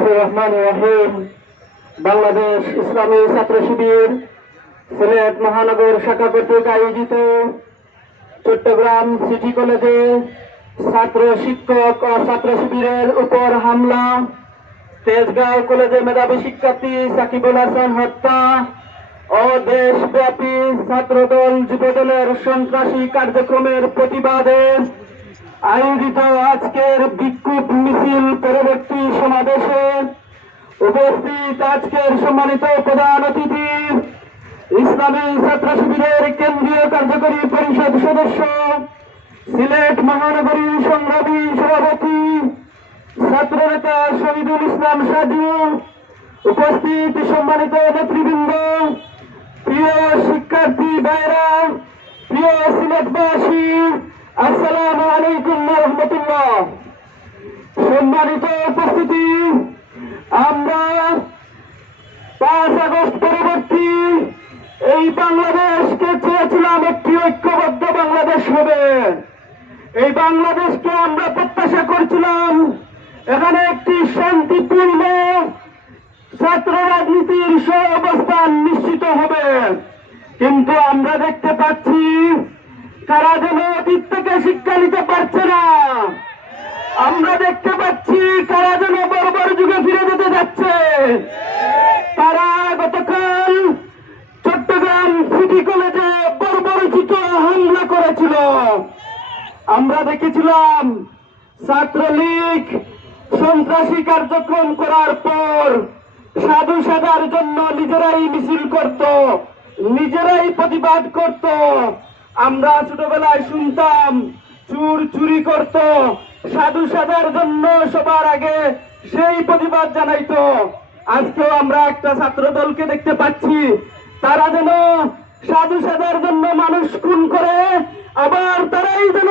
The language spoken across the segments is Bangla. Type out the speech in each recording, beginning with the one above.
বিসমিল্লাহির রহমানির রহিম। বাংলাদেশ ইসলামী ছাত্র শিবির সিলেট মহানগর শাখা কর্তৃক আয়োজিত চট্টগ্রাম সিটি কলেজে ছাত্র শিক্ষক ও ছাত্র শিবিরের উপর হামলা, তেজগাঁও কলেজে মেধাবী শিক্ষার্থী সাকিবুল হাসান হত্যা ও দেশব্যাপী ছাত্রদল যুবদলের সন্ত্রাসী কার্যক্রমের প্রতিবাদে আয়োজিত আজকের বিক্ষোভ মিছিল পরবর্তী সমাবেশে উপস্থিত আজকের সম্মানিত প্রধান অতিথি ইসলামী ছাত্র শিবিরের কেন্দ্রীয় কার্যকরী পরিষদ সদস্য, সিলেট মহানগরীর সংগ্রামী সভাপতি ছাত্রনেতা শহীদুল ইসলাম সাজু, উপস্থিত সম্মানিত নেতৃবৃন্দ, প্রিয় শিক্ষার্থী ভাইরা, প্রিয় সিলেটবাসী, আসসালামু আলাইকুম ওয়া রাহমাতুল্লাহ। সম্মানিত উপস্থিতি, আমরা 5 আগস্ট পরবর্তী এই বাংলাদেশকে চেয়েছিলাম একটি ঐক্যবদ্ধ বাংলাদেশ হবে। এই বাংলাদেশকে আমরা প্রত্যাশা করছিলাম এখানে একটি শান্তিপূর্ণ ছাত্র রাজনীতির সহাবস্থান নিশ্চিত হবে। কিন্তু আমরা দেখতে পাচ্ছি তারা যেন অতীত থেকে শিক্ষা নিতে পারছে না। আমরা দেখতে পাচ্ছি তারা যেন বর্বর যুগে ফিরে যেতে যাচ্ছে। তারা গতকাল চট্টগ্রাম সিটি কলেজে বর্বরোচিত হামলা করেছিল। আমরা দেখেছিলাম ছাত্রলীগ সন্ত্রাসী কার্যক্রম করার পর সাধু সাজার জন্য নিজেরাই মিছিল করত, নিজেরাই প্রতিবাদ করত। আমরা ছোটবেলায় শুনতাম চুর চুরি করত, সাধু সাজার জন্য সবার আগে সেই প্রতিবাদ জানাইতো। আজকেও আমরা একটা ছাত্র দলকে দেখতে পাচ্ছি তারা যেন সাধু সাজার জন্য মানুষ খুন করে, আবার তারাই যেন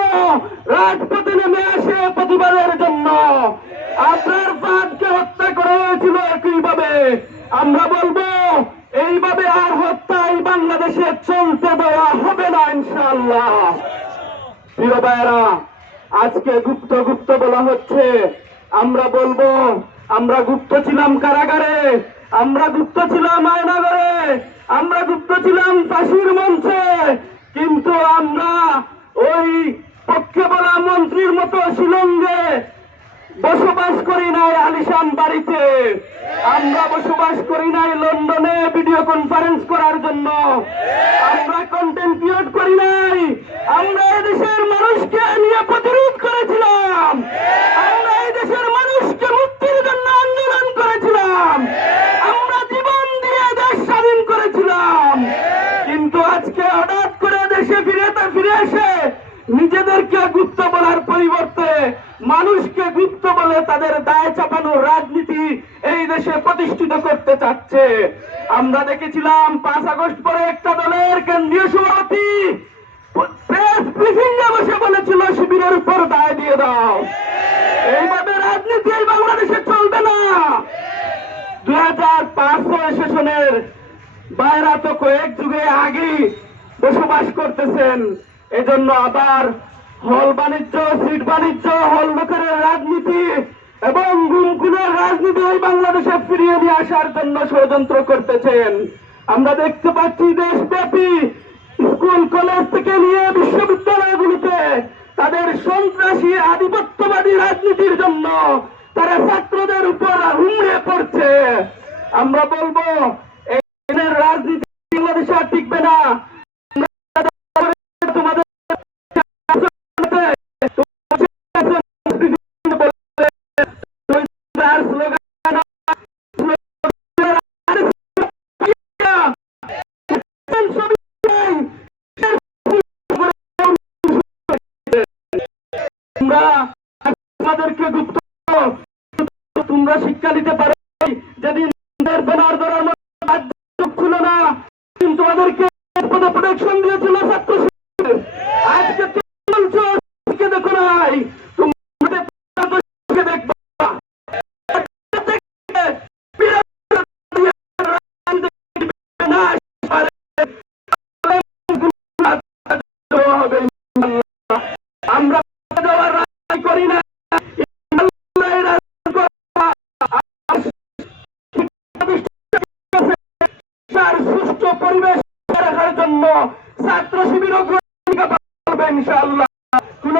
রাজপথে নেমে আসে প্রতিবাদের জন্য। আপনার ফাঁদকে হত্যা করা হয়েছিল একইভাবে। আমরা বলবো এইভাবে আর হত্যাই বাংলাদেশে চলতে দেওয়া হবে না ইনশাআল্লাহ। প্রিয় ভাইয়েরা, আজকে গুপ্ত গুপ্ত বলা হচ্ছে। আমরা বলবো আমরা গুপ্ত ছিলাম কারাগারে, আমরা গুপ্ত ছিলাম আয়নাগরে, আমরা গুপ্ত ছিলাম ফাঁসির মঞ্চে, কিন্তু আমরা ওই পক্ষে বলা মন্ত্রীর মতো শিলংয়ে বসবাস করি নাই আলিশান বাড়িতে। আমরা বসবাস করি নাই লন্ডনে ভিডিও কনফারেন্স করার জন্য। আমরা কন্টেন্ট ক্রিয়েট করি নাই। আমরা এদেশের মানুষকে নিয়ে প্রতিরোধ করেছিলাম। আমরা এদেশের মানুষকে মুক্তির জন্য আন্দোলন করেছিলাম। আমরা জীবন দিয়ে দেশ স্বাধীন করেছিলাম। কিন্তু আজকে হঠাৎ করে দেশে ফিরে এসে নিজেদেরকে গুপ্ত বলার পরিবর্তে মানুষকে গুপ্ত বলে তাদের দায় চাপানোর রাজনীতি এই দেশে প্রতিষ্ঠিত করতে চাচ্ছে। আমরা দেখেছিলাম 5 আগস্ট পরে একটা দলের কেন্দ্রীয় সভাপতি প্রেস ব্রিফিংয়ে বসে বলেছিল শিবিরের উপর দায় দিয়ে দাও। এইভাবে রাজনীতি এই বাংলাদেশে চলবে না। 2005 সেশনের বাইরা তো কয়েক যুগে আগেই বসবাস করতেছেন। এজন্য আবার হল বাণিজ্য, সিট বাণিজ্য, হল দখলের রাজনীতি এবং গুমখুনের রাজনীতি এই বাংলাদেশে ফিরিয়ে নিয়ে আসার জন্য ষড়যন্ত্র করতেছেন। আমরা দেখতে পাচ্ছি দেশব্যাপী স্কুল কলেজ থেকে নিয়ে বিশ্ববিদ্যালয়গুলিতে তাদের সন্ত্রাসী আধিপত্যবাদী রাজনীতির জন্য তারা ছাত্রদের উপর হুমড়ে পড়ছে। আমরা বলবো এই রাজনীতি বাংলাদেশে আর টিকবে না। তোমরা শিক্ষা নিতে পারো যেদিন বেনার ধরার মতো ছিল না, কিন্তু তোমাদেরকে প্রোটেকশন দিয়েছিল ছাত্র। আজকে দেখো নাই আমরা করি না। ইনশাআল্লাহ। কোন